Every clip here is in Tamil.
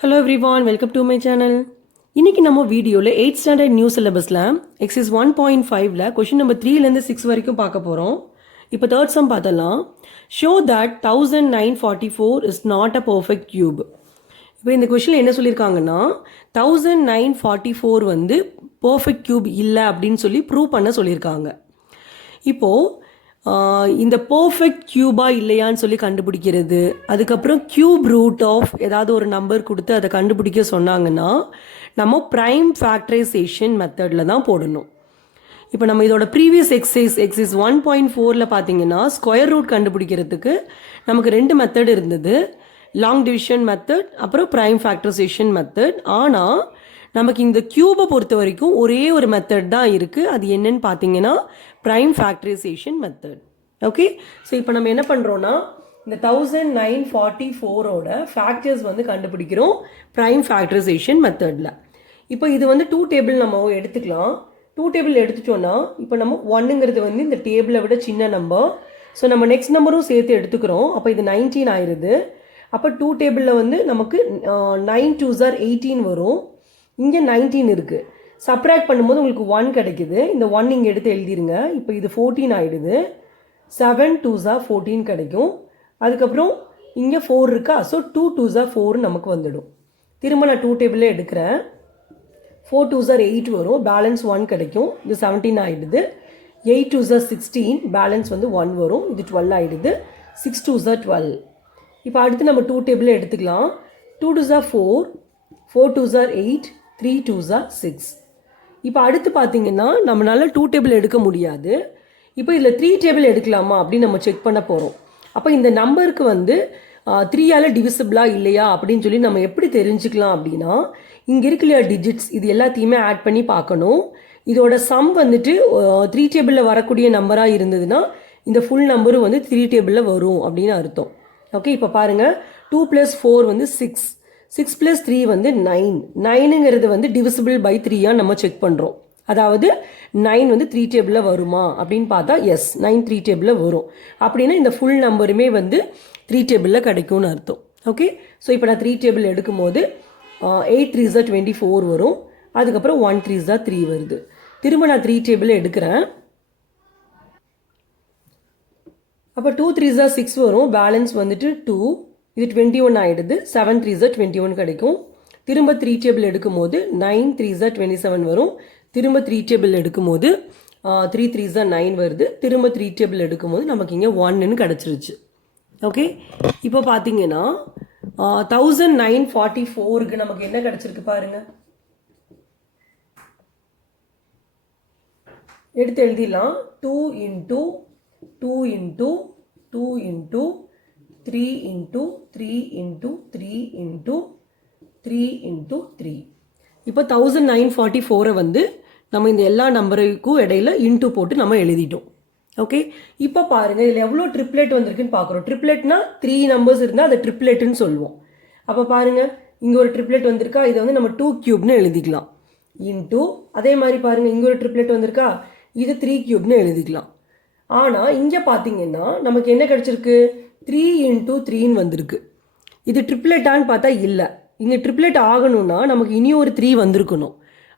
Hello everyone, welcome to my channel. இன்னைக்கு நம்ம வீடியோவில் 8th ஸ்டாண்டர்ட் நியூ சிலபஸில் எக்ஸைஸ் 1.5ல கொஷின் நம்பர் 3லேருந்து 6 வரைக்கும் பார்க்க போகிறோம். இப்போ தேர்ட் சம் பார்த்தலாம். Show that 1944 is not a perfect cube. இப்போ இந்த கொஷினில் என்ன சொல்லியிருக்காங்கன்னா 1944 வந்து பர்ஃபெக்ட் கியூப் இல்லை அப்படின்னு சொல்லி ப்ரூவ் பண்ண சொல்லியிருக்காங்க. இப்போது இந்த பர்ஃபெக்ட் கியூபா இல்லையான்னு சொல்லி கண்டுபிடிக்கிறது, அதுக்கப்புறம் கியூப் ரூட் ஆஃப் ஏதாவது ஒரு நம்பர் கொடுத்து அதை கண்டுபிடிக்க சொன்னாங்கன்னா நம்ம ப்ரைம் ஃபேக்டரைசேஷன் மெத்தடில் தான் போடணும். இப்போ நம்ம இதோட ப்ரீவியஸ் எக்ஸைஸ் 1.4ல் பார்த்தீங்கன்னா ஸ்கொயர் ரூட் கண்டுபிடிக்கிறதுக்கு நமக்கு 2 மெத்தட் இருந்தது, லாங் டிவிஷன் மெத்தட் அப்புறம் ப்ரைம் ஃபேக்டரைசேஷன் மெத்தட். ஆனால் நமக்கு இந்த கியூபை பொறுத்த வரைக்கும் ஒரே ஒரு மெத்தட் தான் இருக்குது. அது என்னன்னு பார்த்தீங்கன்னா prime factorisation method. Okay, so இப்போ நம்ம என்ன பண்ணுறோன்னா இந்த 1944ஓட ஃபேக்டர்ஸ் வந்து கண்டுபிடிக்கிறோம் ப்ரைம் ஃபேக்டரைசேஷன் மெத்தடில். இப்போ இது வந்து 2 டேபிள் நம்ம எடுத்துக்கலாம். 2 டேபிள் எடுத்துட்டோன்னா இப்போ நம்ம 1ங்கிறது வந்து இந்த டேபிளை விட சின்ன நம்பர். ஸோ நம்ம நெக்ஸ்ட் நம்பரும் சேர்த்து எடுத்துக்கிறோம். அப்போ இது 19 ஆயிடுது. அப்போ 2 டேபிளில் வந்து நமக்கு 9 2s are 18 வரும். இங்கே 19 இருக்குது. சப்ராக்ட் பண்ணும்போது உங்களுக்கு 1 கிடைக்குது. இந்த 1 இங்கே எடுத்து எழுதிருங்க. இப்போ இது 14 ஆகிடுது. 7 2s are 14 கிடைக்கும். அதுக்கப்புறம் இங்கே 4 இருக்கா, ஸோ 2 2s are 4 நமக்கு வந்துடும். திரும்ப நான் 2 டேபிளே எடுக்கிறேன். 4 2s are 8 வரும், பேலன்ஸ் 1 கிடைக்கும். இது 17 ஆகிடுது. 8 2s are 16, பேலன்ஸ் வந்து 1 வரும். இது 12 ஆகிடுது. 6 2s are 12. இப்போ அடுத்து நம்ம 2 டேபிளே எடுத்துக்கலாம். 2 2s are 4, 4 2s are 8, 3 2s are 6. இப்போ அடுத்து பார்த்தீங்கன்னா நம்மளால் 2 டேபிள் எடுக்க முடியாது. இப்போ இதில் 3 டேபிள் எடுக்கலாமா அப்படின்னு நம்ம செக் பண்ண போகிறோம். அப்போ இந்த நம்பருக்கு வந்து 3ஆல் டிவிசிபிளா இல்லையா அப்படின்னு சொல்லி நம்ம எப்படி தெரிஞ்சுக்கலாம் அப்படின்னா, இங்கே இருக்கு இல்லையா டிஜிட்ஸ், இது எல்லாத்தையுமே ஆட் பண்ணி பார்க்கணும். இதோட சம் வந்துட்டு 3 டேபிளில் வரக்கூடிய நம்பராக இருந்ததுன்னா இந்த ஃபுல் நம்பரும் வந்து 3 டேபிளில் வரும் அப்படின்னு அர்த்தம். ஓகே, இப்போ பாருங்கள் 2 + 4 வந்து 6, 6 + 3 வந்து 9. 9ங்கிறது வந்து டிவிசிபிள் பை 3ஆ நம்ம செக் பண்ணுறோம். அதாவது 9 வந்து 3 டேபிளில் வருமா அப்படின்னு பார்த்தா எஸ், 9 3 டேபிளில் வரும். அப்படின்னா இந்த ஃபுல் நம்பருமே வந்து 3 டேபிளில் கிடைக்கும்னு அர்த்தம். ஓகே, ஸோ இப்போ நான் 3 டேபிள் எடுக்கும்போது 8 3s are 24 வரும். அதுக்கப்புறம் 1 3s are 3 வருது. திரும்ப நான் 3 டேபிள் எடுக்கிறேன். அப்போ 2 3s are 6 வரும், பேலன்ஸ் வந்துட்டு 2, இது 21 ஆகிடுது. 7 3s are 21 கிடைக்கும். திரும்ப 3 டேபிள் எடுக்கும்போது 9 3s are 27 வரும். திரும்ப 3 டேபிள் எடுக்கும்போது 3 3s are 9 வருது. திரும்ப 3 டேபிள் எடுக்கும்போது நமக்கு இங்கே 1ன்னு கிடச்சிருச்சு. ஓகே, இப்போ பார்த்தீங்கன்னா 1944க்கு நமக்கு என்ன கிடச்சிருக்கு பாருங்க. எடுத்து எழுதிடலாம். 2 × 2 × 2 × 3 × 3 × 3 × 3 × 3. இப்போ 1944 வந்து நம்ம இந்த எல்லா நம்பருக்கும் இடையில இன்ட்டு போட்டு நம்ம எழுதிட்டோம். ஓகே, இப்போ பாருங்கள் இதில் எவ்வளோ ட்ரிப்ளெட் வந்திருக்குன்னு பார்க்குறோம். ட்ரிப்ளெட்னா 3 நம்பர்ஸ் இருந்தால் அதை ட்ரிப்ளெட்டுன்னு சொல்லுவோம். அப்போ பாருங்கள் இங்கே ஒரு ட்ரிப்ளெட் வந்திருக்கா, இதை வந்து நம்ம 2 கியூப்னு எழுதிக்கலாம். இன்ட்டு அதே மாதிரி பாருங்கள் இங்கே ஒரு ட்ரிப்ளெட் வந்திருக்கா, இது 3 கியூப்னு எழுதிக்கலாம். ஆனால் இங்கே பார்த்தீங்கன்னா நமக்கு என்ன கிடச்சிருக்கு, 3 × 3ன்னு வந்திருக்கு. இது ட்ரிப்ளெட்டான்னு பார்த்தா இல்லை. இங்கே ட்ரிப்ளெட் ஆகணும்னா நமக்கு இனி ஒரு 3 வந்திருக்கணும்.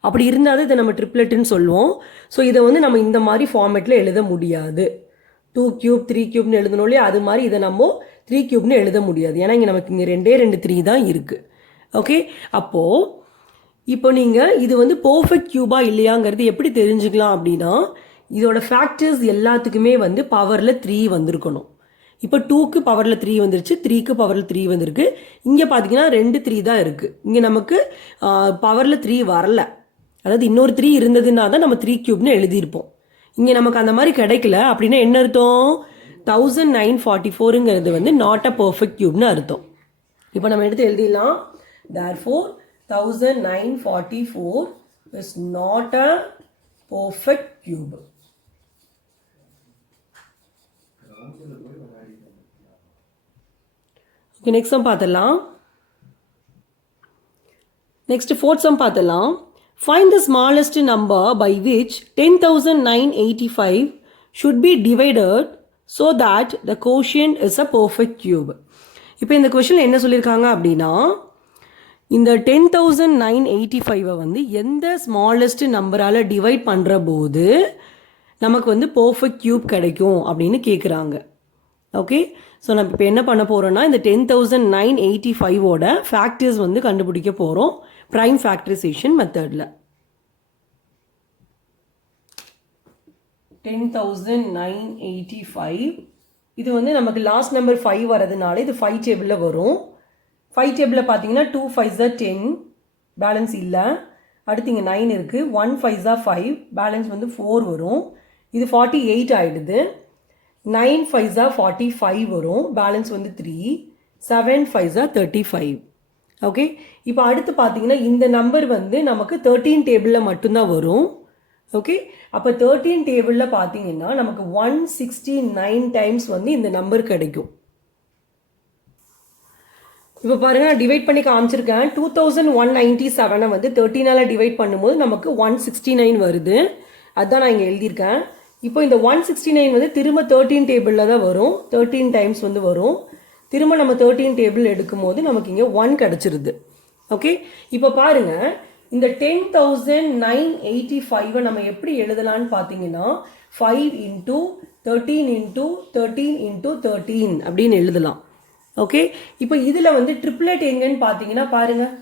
அப்படி இருந்தால் இதை நம்ம ட்ரிப்ளெட்டுன்னு சொல்லுவோம். ஸோ இதை வந்து நம்ம இந்த மாதிரி ஃபார்மேட்டில் எழுத முடியாது. 2 கியூப் 3 கியூப்னு எழுதணும் இல்லையா, அது மாதிரி இதை நம்ம 3 கியூப்னு எழுத முடியாது. ஏன்னா இங்கே நமக்கு இங்கே 2 3 தான் இருக்குது. ஓகே, அப்போது இப்போ நீங்கள் இது வந்து பர்ஃபெக்ட் கியூபா இல்லையாங்கிறது எப்படி தெரிஞ்சுக்கலாம் அப்படின்னா, இதோட ஃபேக்டர்ஸ் எல்லாத்துக்குமே வந்து பவரில் 3 வந்திருக்கணும். இப்போ 2க்கு பவரில் 3 வந்துருச்சு, 3க்கு பவரில் 3 வந்திருக்கு. இங்கே பார்த்தீங்கன்னா 2 3 தான் இருக்குது. இங்கே நமக்கு பவரில் 3 வரல. அதாவது இன்னொரு 3 இருந்ததுன்னா தான் நம்ம 3 கியூப்னு எழுதியிருப்போம். இங்கே நமக்கு அந்த மாதிரி கிடைக்கல. அப்படின்னா என்ன அர்த்தம், 1944ங்கிறது வந்து நாட் அ பர்ஃபெக்ட் கியூப்னு அர்த்தம். இப்போ நம்ம எடுத்து எழுதிடலாம். therefore 1944 is not a perfect cube. Okay, next sum பார்த்துடலாம். நெக்ஸ்ட் 4th சம் பார்த்துடலாம். Find the smallest number by which 10,985 should be divided so that the quotient is a perfect cube. இப்போ இந்த கொஷனில் என்ன சொல்லியிருக்காங்க அப்படின்னா, இந்த 10,985 வந்து எந்த ஸ்மாலஸ்ட் நம்பரால் டிவைட் பண்ணுற போது நமக்கு வந்து பர்ஃபெக்ட் கியூப் கிடைக்கும் அப்படின்னு கேட்குறாங்க. ஓகே, ஸோ நம்ம இப்போ என்ன பண்ண போகிறோன்னா இந்த 10,985ஓட ஃபேக்டர்ஸ் வந்து கண்டுபிடிக்க போகிறோம் ப்ரைம் ஃபேக்டரைசேஷன் மெத்தடில். 10,985 இது வந்து நமக்கு லாஸ்ட் நம்பர் 5 வரதுனால இது 5 டேபிளில் வரும். 5 டேபிளில் பார்த்தீங்கன்னா 2 5s are 10, பேலன்ஸ் இல்லை. அடுத்து இங்கே 9 இருக்குது. 1 5s are 5, பேலன்ஸ் வந்து 4 வரும். இது 48 ஆகிடுது. 9 5s are 45 வரும், பேலன்ஸ் வந்து 3. 7 5s are 35. ஓகே, இப்போ அடுத்து பார்த்தீங்கன்னா இந்த நம்பர் வந்து நமக்கு 13 டேபிளில் மட்டும்தான் வரும். ஓகே, அப்போ 13 டேபிளில் பார்த்தீங்கன்னா நமக்கு 169 டைம்ஸ் வந்து இந்த நம்பர் கிடைக்கும். இப்போ பாருங்கள், நான் டிவைட் பண்ணி காமிச்சிருக்கேன். 2197 வந்து 13ஆல் டிவைட் பண்ணும்போது நமக்கு 169 வருது. அதுதான் நான் இங்கே எழுதியிருக்கேன். இப்போ இந்த 169 வந்து திரும்ப 13 டேபிளில் தான் வரும். 13 டைம்ஸ் வந்து வரும். திரும்ப நம்ம 13 டேபிள் எடுக்கும் போது நமக்கு இங்கே 1 கிடச்சிருது. ஓகே, இப்போ பாருங்கள், இந்த 10,985 நம்ம எப்படி எழுதலான்னு பார்த்தீங்கன்னா 5 × 13 × 13 × 13 அப்படின்னு எழுதலாம். ஓகே, இப்போ இதில் வந்து ட்ரிப்ளெட் எங்கன்னு பார்த்தீங்கன்னா பாருங்கள்,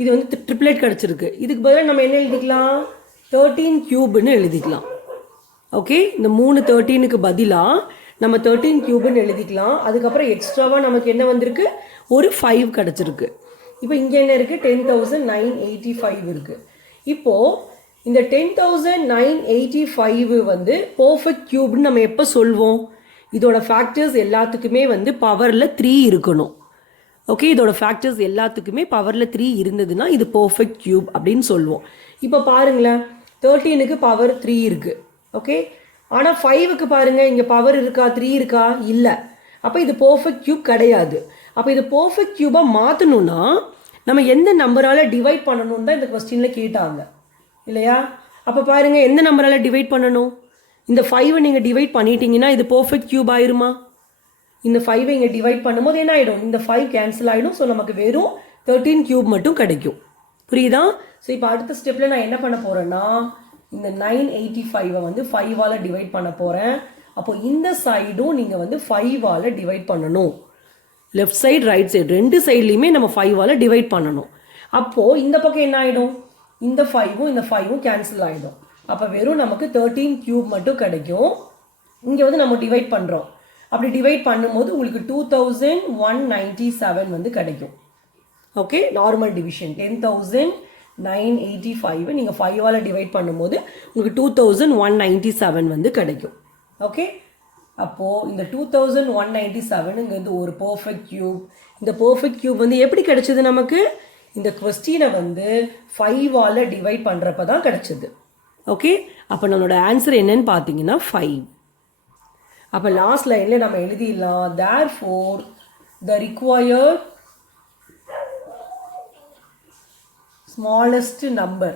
இது வந்து ட்ரிப்ளெட் கிடச்சிருக்கு. இதுக்கு பதிலாக நம்ம என்ன எழுதிக்கலாம், 13 கியூப்னு எழுதிக்கலாம். ஓகே, இந்த 3 13க்கு பதிலாக நம்ம 13 கியூப்னு எழுதிக்கலாம். அதுக்கப்புறம் எக்ஸ்ட்ராவாக நமக்கு என்ன வந்திருக்கு, ஒரு 5 கிடச்சிருக்கு. இப்போ இங்கே என்ன இருக்குது, 10,985 இருக்குது. இப்போது இந்த 10,985 வந்து பர்ஃபெக்ட் கியூப்னு நம்ம எப்போ சொல்வோம், இதோட ஃபேக்டர்ஸ் எல்லாத்துக்குமே வந்து பவரில் 3 இருக்கணும். ஓகே, இதோட ஃபேக்டர்ஸ் எல்லாத்துக்குமே பவரில் 3 இருந்ததுன்னா இது பர்ஃபெக்ட் கியூப் அப்படின்னு சொல்லுவோம். இப்போ பாருங்களேன், 13க்கு பவர் 3 இருக்குது. ஓகே, ஆனால் 5க்கு பாருங்கள், இங்கே பவர் இருக்கா, 3 இருக்கா, இல்லை. அப்போ இது பர்ஃபெக்ட் கியூப் கிடையாது. அப்போ இது பர்ஃபெக்ட் கியூபாக மாற்றணும்னா நம்ம எந்த நம்பரால் டிவைட் பண்ணணும் தான் இந்த கொஸ்டினில் கேட்டாங்க இல்லையா. அப்போ பாருங்கள், எந்த நம்பரால் டிவைட் பண்ணணும், இந்த 5 நீங்கள் டிவைட் பண்ணிட்டீங்கன்னா இது பர்ஃபெக்ட் கியூப் ஆயிருமா. இந்த 5 இங்கே டிவைட் பண்ணும்போது என்ன ஆகிடும், இந்த 5 கேன்சல் ஆகிடும். ஸோ நமக்கு வெறும் 13 கியூப் மட்டும் கிடைக்கும். புரியுதா. ஸோ இப்போ அடுத்த ஸ்டெப்பில் நான் என்ன பண்ண போகிறேன்னா, இந்த 985 வந்து 5ஆல் டிவைட் பண்ண போகிறேன். அப்போ இந்த சைடும் நீங்கள் வந்து 5ஆல் டிவைட் பண்ணணும். லெஃப்ட் சைடு ரைட் சைடு ரெண்டு சைட்லேயுமே நம்ம 5ஆல் டிவைட் பண்ணணும். அப்போது இந்த பக்கம் என்ன ஆகிடும், இந்த 5ம் இந்த 5ம் கேன்சல் ஆகிடும். அப்போ வெறும் நமக்கு 13 கியூப் மட்டும் கிடைக்கும். இங்கே வந்து நம்ம டிவைட் பண்ணுறோம். அப்படி டிவைட் பண்ணும்போது உங்களுக்கு 2197 வந்து கிடைக்கும். ஓகே, நார்மல் டிவிஷன் 10,985 நீங்கள் 5ஆல் டிவைட் பண்ணும்போது உங்களுக்கு 2197 வந்து கிடைக்கும். ஓகே, அப்போது இந்த 2197ங்கிறது ஒரு பர்ஃபெக்ட் கியூப். இந்த பர்ஃபெக்ட் கியூப் வந்து எப்படி கிடைச்சது நமக்கு, இந்த கொஸ்டினை வந்து 5ஆல் டிவைட் பண்ணுறப்ப தான் கிடைச்சது. ஓகே, அப்போ நம்மளோட ஆன்சர் என்னன்னு பார்த்தீங்கன்னா 5. அப்போ லாஸ்ட் லைனில் நம்ம எழுதிடலாம், therefore the required smallest number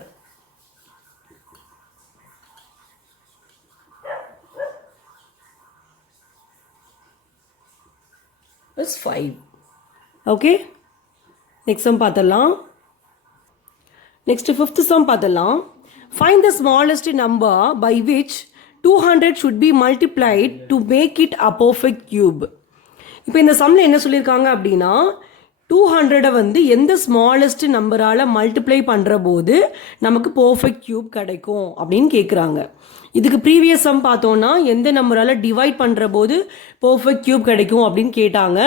is 5. Okay, next some பார்த்தலாம். நெக்ஸ்ட் 5th சம் பார்த்தலாம். Find the smallest number by which 200 should be multiplied to make it a perfect cube. இப்போ இந்த சம்மில் என்ன சொல்லியிருக்காங்க அப்படின்னா 200 வந்து எந்த ஸ்மாலஸ்ட் நம்பரால் மல்டிப்ளை பண்ணுற போது நமக்கு பர்ஃபெக்ட் கியூப் கிடைக்கும் அப்படின்னு கேட்குறாங்க. இதுக்கு ப்ரீவியஸ் சம் பார்த்தோன்னா எந்த நம்பரால் டிவைட் பண்ணுற போது பர்ஃபெக்ட் கியூப் கிடைக்கும் அப்படின்னு கேட்டாங்க.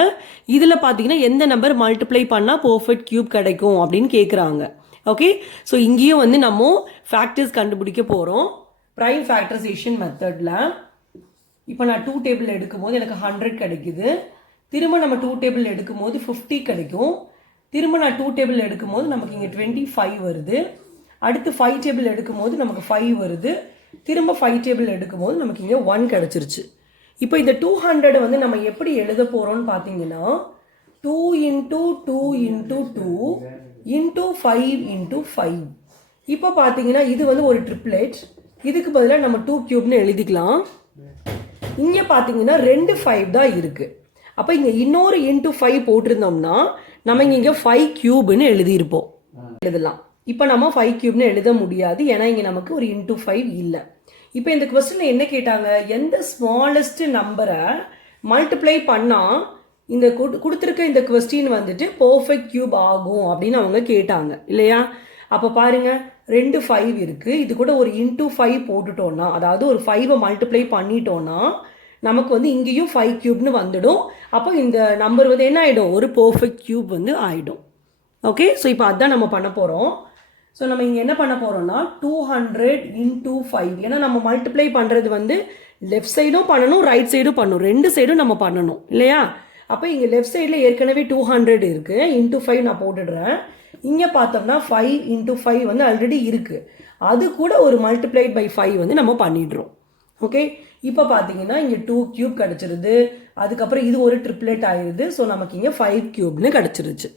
இதில் பார்த்தீங்கன்னா எந்த நம்பர் மல்டிப்ளை பண்ணால் பர்ஃபெக்ட் கியூப் கிடைக்கும் அப்படின்னு கேட்குறாங்க. ஓகே, ஸோ இங்கேயும் வந்து நம்ம ஃபேக்டர்ஸ் கண்டுபிடிக்க போகிறோம் ப்ரைம் ஃபேக்டரைசேஷன் மெத்தடில். இப்போ நான் 2 டேபிள் எடுக்கும்போது எனக்கு 100 கிடைக்குது. திரும்ப நம்ம 2 டேபிள் எடுக்கும்போது 50 கிடைக்கும். திரும்ப நான் 2 டேபிள் எடுக்கும்போது நமக்கு இங்கே 25 வருது. அடுத்து 5 டேபிள் எடுக்கும்போது நமக்கு 5 வருது. திரும்ப 5 டேபிள் எடுக்கும்போது நமக்கு இங்கே 1 கிடச்சிருச்சு. இப்போ இந்த 200 வந்து நம்ம எப்படி எழுத போகிறோம்னு பார்த்தீங்கன்னா 2 × 2 × 2 × 5 × 5. இப்போ பார்த்தீங்கன்னா இது வந்து ஒரு ட்ரிப்ளெட். இதுக்கு பதிலாக நம்ம 2 கியூப்னு எழுதிக்கலாம். இங்கே பார்த்தீங்கன்னா 2 5 தான் இருக்குது. அப்போ இங்கே இன்னொரு × 5 போட்டிருந்தோம்னா நம்ம இங்கே 5 கியூப்னு எழுதியிருப்போம், எழுதலாம். இப்போ நம்ம 5 கியூப்னு எழுத முடியாது, ஏன்னா இங்கே நமக்கு ஒரு இன்டூ 5 இல்லை. இப்போ இந்த கொஸ்டினில் என்ன கேட்டாங்க, எந்த ஸ்மாலஸ்ட் நம்பரை மல்டிப்ளை பண்ணால் இந்த கொடுத்துருக்க இந்த கொஸ்டின் வந்துட்டு பர்ஃபெக்ட் கியூப் ஆகும் அப்படின்னு அவங்க கேட்டாங்க இல்லையா. அப்போ பாருங்க, 2 5 இருக்கு, இது கூட ஒரு இன்டூ 5 போட்டுட்டோம்னா, அதாவது ஒரு 5 மல்டிப்ளை பண்ணிட்டோம்னா நமக்கு வந்து இங்கேயும் 5 கியூப்னு வந்துடும். அப்போ இந்த நம்பர் வந்து என்ன ஆகிடும், ஒரு பர்ஃபெக்ட் கியூப் வந்து ஆகிடும். ஓகே, ஸோ இப்போ அதுதான் நம்ம பண்ண போகிறோம். ஸோ நம்ம இங்கே என்ன பண்ண போகிறோம்னா 200 இன்டூ 5, ஏன்னா நம்ம மல்டிப்ளை பண்ணுறது வந்து லெஃப்ட் சைடும் பண்ணணும், ரைட் சைடும் பண்ணணும், ரெண்டு சைடும் நம்ம பண்ணணும் இல்லையா. அப்போ இங்கே லெஃப்ட் சைடில் ஏற்கனவே 200 இருக்குது, இன்டூ 5 நான் போட்டுடுறேன். இங்கே பார்த்தோம்னா 5 இன்டூ 5 வந்து ஆல்ரெடி இருக்குது, அது கூட ஒரு மல்டிப்ளைட் பை 5 வந்து நம்ம பண்ணிடுறோம். ஓகே, இப்போ பார்த்தீங்கன்னா இங்கே 2 கியூப் கிடச்சிருது, அதுக்கப்புறம் இது ஒரு ட்ரிப்ளெட் ஆயிடுது. ஸோ நமக்கு இங்கே 5 கியூப்னு கிடச்சிருச்சு.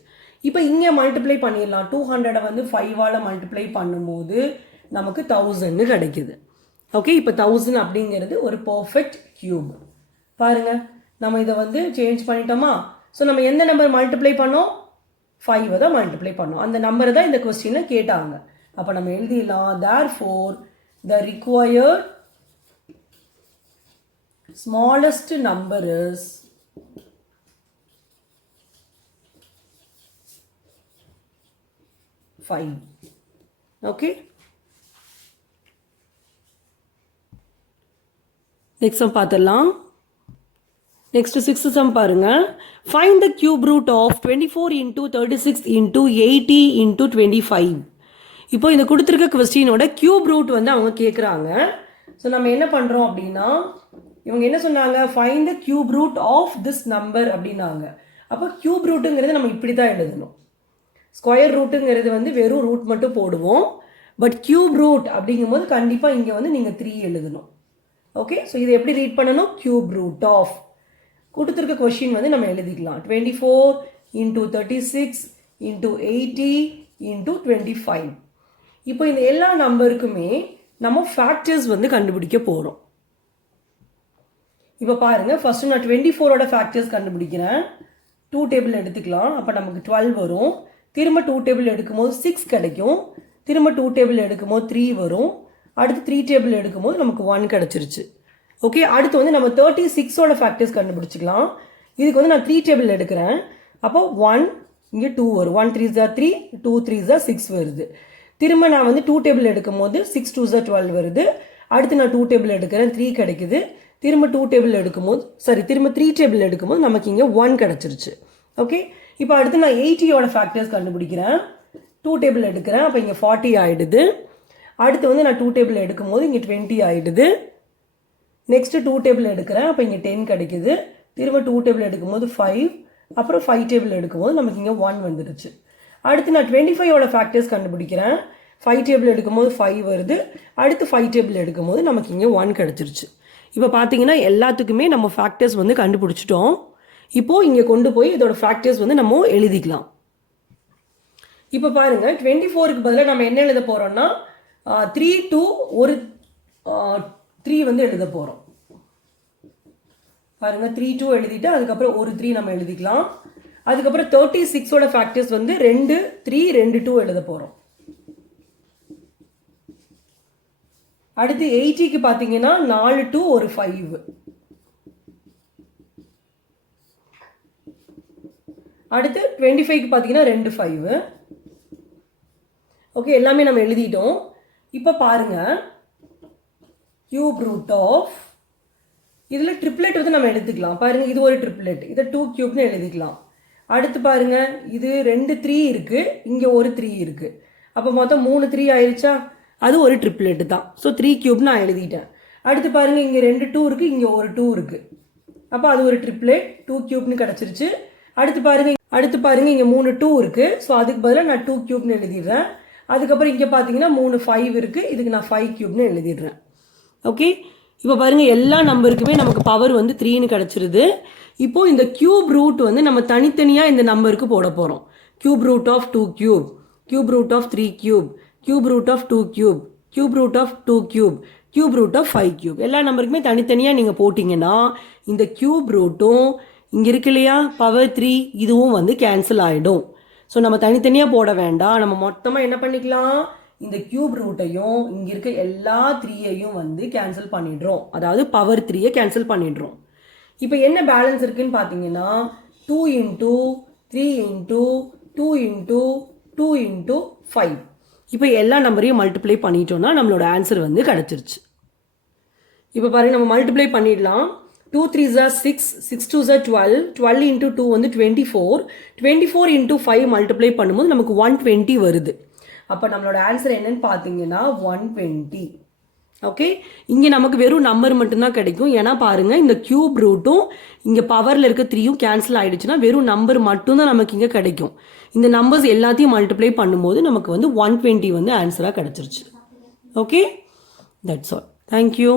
இப்போ இங்கே மல்டிப்ளை பண்ணிடலாம், 200 வந்து 5ஆல் மல்டிப்ளை பண்ணும்போது நமக்கு 1000 கிடைக்குது. ஓகே, இப்போ 1000 அப்படிங்கிறது ஒரு பர்ஃபெக்ட் கியூப். பாருங்க, நம்ம இதை வந்து சேஞ்ச் பண்ணிட்டோமா. ஸோ நம்ம எந்த நம்பர் மல்டிப்ளை பண்ணோம், 5 தான் மல்டிப்ளை பண்ணோம், அந்த நம்பரை தான் இந்த கொஸ்டினில் கேட்டாங்க. அப்போ நம்ம எழுதிடலாம், therefore the required smallest number is 5. Okay, next sum பார்த்துடலாம். next 6th sum பாருங்க, find the cube root of 24 into 36 into 80 into 25. இப்போ இந்த கொடுத்துருக்க கொஸ்டினோட கியூப் ரூட் வந்து அவங்க கேட்குறாங்க. ஸோ நம்ம என்ன பண்ணுறோம் அப்படின்னா, இவங்க என்ன சொன்னாங்க, find the cube root of this number அப்படின்னாங்க. அப்போ கியூப் ரூட்டுங்கிறது நம்ம இப்படி தான் எழுதணும். ஸ்கொயர் ரூட்டுங்கிறது வந்து வெறும் ரூட் மட்டும் போடுவோம், பட் கியூப் ரூட் அப்படிங்கும்போது கண்டிப்பாக இங்கே வந்து நீங்கள் 3 எழுதணும். ஓகே, ஸோ இதை எப்படி ரீட் பண்ணணும், கியூப் ரூட் ஆஃப் கொடுத்துருக்க கொஸ்டின் வந்து நம்ம எழுதிக்கலாம், 24 இன்டூ 36 இன்டூ 80 இன்டூ 25. இப்போ இந்த எல்லா நம்பருக்குமே நம்ம ஃபேக்டர்ஸ் வந்து கண்டுபிடிக்க போகிறோம். இப்போ பாருங்க, ஃபர்ஸ்ட் நான் 24ஓட ஃபேக்டர்ஸ் கண்டுபிடிக்கிறேன். 2 டேபிள் எடுத்துக்கலாம், அப்போ நமக்கு 12 வரும். திரும்ப 2 டேபிள் எடுக்கும்போது 6 கிடைக்கும், திரும்ப 2 டேபிள் எடுக்கும்போது 3 வரும், அடுத்து 3 டேபிள் எடுக்கும்போது நமக்கு 1 கிடச்சிருச்சு. ஓகே, அடுத்து வந்து நம்ம 36ஓட ஃபேக்டர்ஸ் கண்டுபிடிச்சிக்கலாம். இதுக்கு வந்து நான் 3 டேபிள் எடுக்கிறேன், அப்போ 1 இங்கே 2 வரும், 1 3s are 3, 2 3s are 6 வருது. திரும்ப நான் வந்து 2 டேபிள் எடுக்கும்போது 6 2s are 12 வருது. அடுத்து நான் 2 டேபிள் எடுக்கிறேன், 3 கிடைக்குது. திரும்ப 2 டேபிள் எடுக்கும்போது திரும்ப 3 டேபிள் எடுக்கும்போது நமக்கு இங்கே 1 கிடச்சிருச்சு. ஓகே, இப்போ அடுத்து நான் 80ஓட ஃபேக்டர்ஸ் கண்டுபிடிக்கிறேன். 2 டேபிள் எடுக்கிறேன், அப்போ இங்கே 40 ஆகிடுது. அடுத்து வந்து நான் 2 டேபிள் எடுக்கும்போது இங்கே 20 ஆகிடுது. நெக்ஸ்ட்டு 2 டேபிள் எடுக்கிறேன், அப்போ இங்கே 10 கிடைக்குது. திரும்ப 2 டேபிள் எடுக்கும்போது 5, அப்புறம் 5 டேபிள் எடுக்கும்போது நமக்கு இங்கே 1 வந்துடுச்சு. அடுத்து நான் 25ஓட ஃபேக்டர்ஸ் கண்டுபிடிக்கிறேன். 5 டேபிள் எடுக்கும்போது 5 வருது, அடுத்து 5 டேபிள் எடுக்கும்போது நமக்கு இங்கே 1 கிடச்சிருச்சு. இப்போ பார்த்தீங்கன்னா எல்லாத்துக்குமே நம்ம ஃபேக்டர்ஸ் வந்து கண்டுபிடிச்சிட்டோம். இப்போது இங்கே கொண்டு போய் இதோட ஃபேக்டர்ஸ் வந்து நம்ம எழுதிக்கலாம். இப்போ பாருங்கள், 24க்கு பதிலாக நம்ம என்ன எழுத போகிறோம்னா 3 2 ஒரு 3 வந்து எழுத போகிறோம். பாருங்கள், 3 2 எழுதிட்டு அதுக்கப்புறம் ஒரு 3 நம்ம எழுதிக்கலாம். அதுக்கப்புறம் 36ஓட ஃபேக்டர்ஸ் வந்து 2 3 2 2 எழுத போகிறோம். அடுத்து 80க்கு பார்த்தீங்கன்னா 4 2 ஒரு 5. அடுத்து 25க்கு பார்த்தீங்கன்னா 2 5. ஓகே, எல்லாமே நம்ம எழுதிட்டோம். இப்போ பாருங்க, கியூப் ரூட் ஆஃப் இதில் ட்ரிப்ளெட் வந்து நம்ம எடுத்துக்கலாம். பாருங்க, இது ஒரு ட்ரிப்ளெட், இதை 2 கியூப்னு எழுதிக்கலாம். அடுத்து பாருங்க, இது 2 3 இருக்கு, இங்கே ஒரு 3 இருக்கு, அப்போ மொத்தம் 3 3 ஆயிடுச்சா, அது ஒரு ட்ரிப்ளெட் தான். ஸோ 3 கியூப் நான் எழுதிட்டேன். அடுத்து பாருங்க, இங்கே 2 2 இருக்கு, இங்கே ஒரு 2 இருக்கு, அப்போ அது ஒரு ட்ரிப்ளெட் 2 கியூப்னு கிடச்சிருச்சு. அடுத்து பாருங்க இங்கே 3 2 இருக்கு, ஸோ அதுக்கு பதிலாக நான் 2 கியூப்னு எழுதிடுறேன். அதுக்கப்புறம் இங்கே பார்த்தீங்கன்னா 3 5 இருக்கு, இதுக்கு நான் 5 கியூப்னு எழுதிடுறேன். ஓகே, இப்போ பாருங்க, எல்லா நம்பருக்குமே நமக்கு பவர் வந்து 3ன்னு கிடச்சிருது. இப்போ இந்த கியூப் ரூட் வந்து நம்ம தனித்தனியாக இந்த நம்பருக்கு போட போகிறோம். Cube root of 2 cube, cube root of 3 cube, cube root of 2 cube, cube root of 2 cube, cube root of 5 cube. எல்லா நம்பருக்குமே தனித்தனியாக நீங்கள் போட்டிங்கன்னா இந்த கியூப் ரூட்டும் இங்கே இருக்கு இல்லையா பவர் 3 இதுவும் வந்து கேன்சல் ஆகிடும். ஸோ நம்ம தனித்தனியாக போட வேண்டாம். நம்ம மொத்தமாக என்ன பண்ணிக்கலாம், இந்த கியூப் ரூட்டையும் இங்கே இருக்க எல்லா 3ஐயும் வந்து கேன்சல் பண்ணிடுறோம். அதாவது பவர் 3ஐ கேன்சல் பண்ணிடுறோம். இப்போ என்ன பேலன்ஸ் இருக்குன்னு பார்த்தீங்கன்னா 2 இன்ட்டு 3 இன்ட்டு 2 இன்ட்டு 2 இன்ட்டு 5. இப்போ எல்லா நம்பரையும் மல்டிப்ளை பண்ணிட்டோம்னா நம்மளோட ஆன்சர் வந்து கிடச்சிருச்சு. இப்போ பாருங்க நம்ம மல்டிப்ளை பண்ணிடலாம். 2 3s are 6, 6 2s are 12, 12 into 2 வந்து 24, 24 into 5 மல்டிப்ளை பண்ணும்போது நமக்கு 120 வருது. அப்போ நம்மளோட ஆன்சர் என்னன்னு பார்த்தீங்கன்னா 120. ஓகே, இங்கே நமக்கு வெறும் நம்பர் மட்டும்தான் கிடைக்கும். ஏன்னா பாருங்க இந்த கியூப் ரூட்டும் இங்கே பவரில் இருக்க 3யும் கேன்சல் ஆகிடுச்சுன்னா வெறும் நம்பர் மட்டும்தான் நமக்கு இங்கே கிடைக்கும். இந்த நம்பர்ஸ் எல்லாத்தையும் மல்டிப்ளை பண்ணும்போது நமக்கு வந்து 120 வந்து ஆன்சராக கிடச்சிருச்சு. Okay, that's all. தேங்க்யூ.